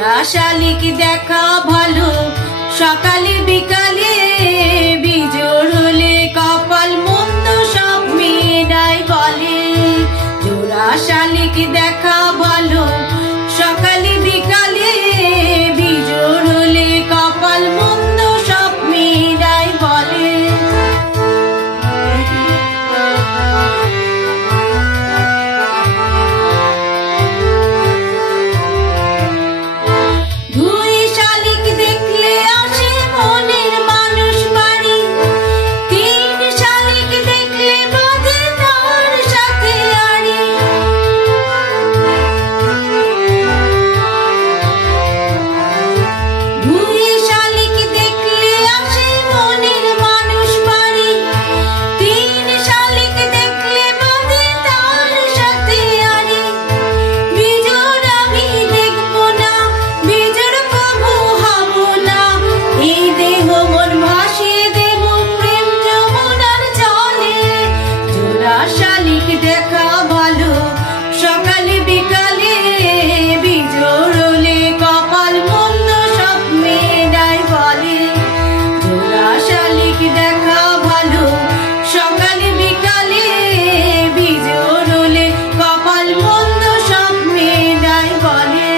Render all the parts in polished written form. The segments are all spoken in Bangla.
জোড়া শালিক দেখা ভালো সকালে বিকালে, বিজোড় হলে কপাল মন্দ সব মেয়েরাই বলে। জোড়া শালিক দেখা ভালো সকালে বিকালে, বিজোড় হলে কপাল মন্দ সব মেয়েরাই বলে। দুই শালিক দেখলে আসে মনের মানুষ বাড়ি, তিন শালিক দেখলে বাঁধে তার সাথে আড়ি। দুই শালিক দেখলে আসে মনের মানুষ বাড়ি, তিন শালিক দেখলে বাঁধে তার সাথে আড়ি। বিজোড় আমি দেখবো না, বিজোড় কবু হব না, এই দেহ মন ভাসিয়ে দেব প্রেম যমুনার জলে। জোড়া শালিক দেখা ভালো সকালে বিকালে, বিজোড় হলে কপাল মন্দ সব মেয়েরাই বলে। জোড়া শালিক দেখা ভালো সকালে বিকালে, বিজোড় হলে কপাল মন্দ সব মেয়েরাই বলে।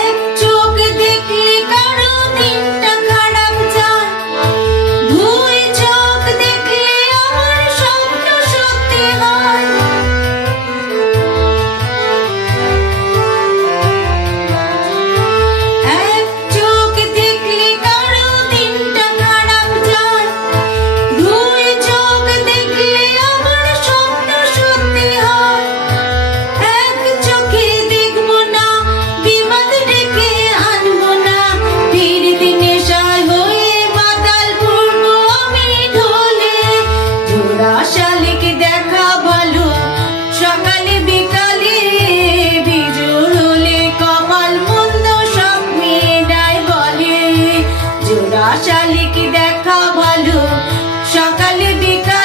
এক চোখ দেখলে কারো দিনটা খারাপ যায়, দুই চোখ দেখলে আমার স্বপ্ন সত্যি হয়। এক চোখ দেখলে কারো দিনটা খারাপ যায়, দুই চোখ দেখলে আমার স্বপ্ন সত্যি হয়। এক চোখে দেখবো না, বিপদ ডেকে আনবো না, ফির দিনে সায় হয়ে মাতাল পড়বো আমি ঢলে। জোড়া শালিক দেখা ভালো সকালে বিকালে, বিজোড় হলে কপাল মন্দ সব মেয়েরাই বলে। জোড়া শালিক দেখা ভালো সকালে বিকালে।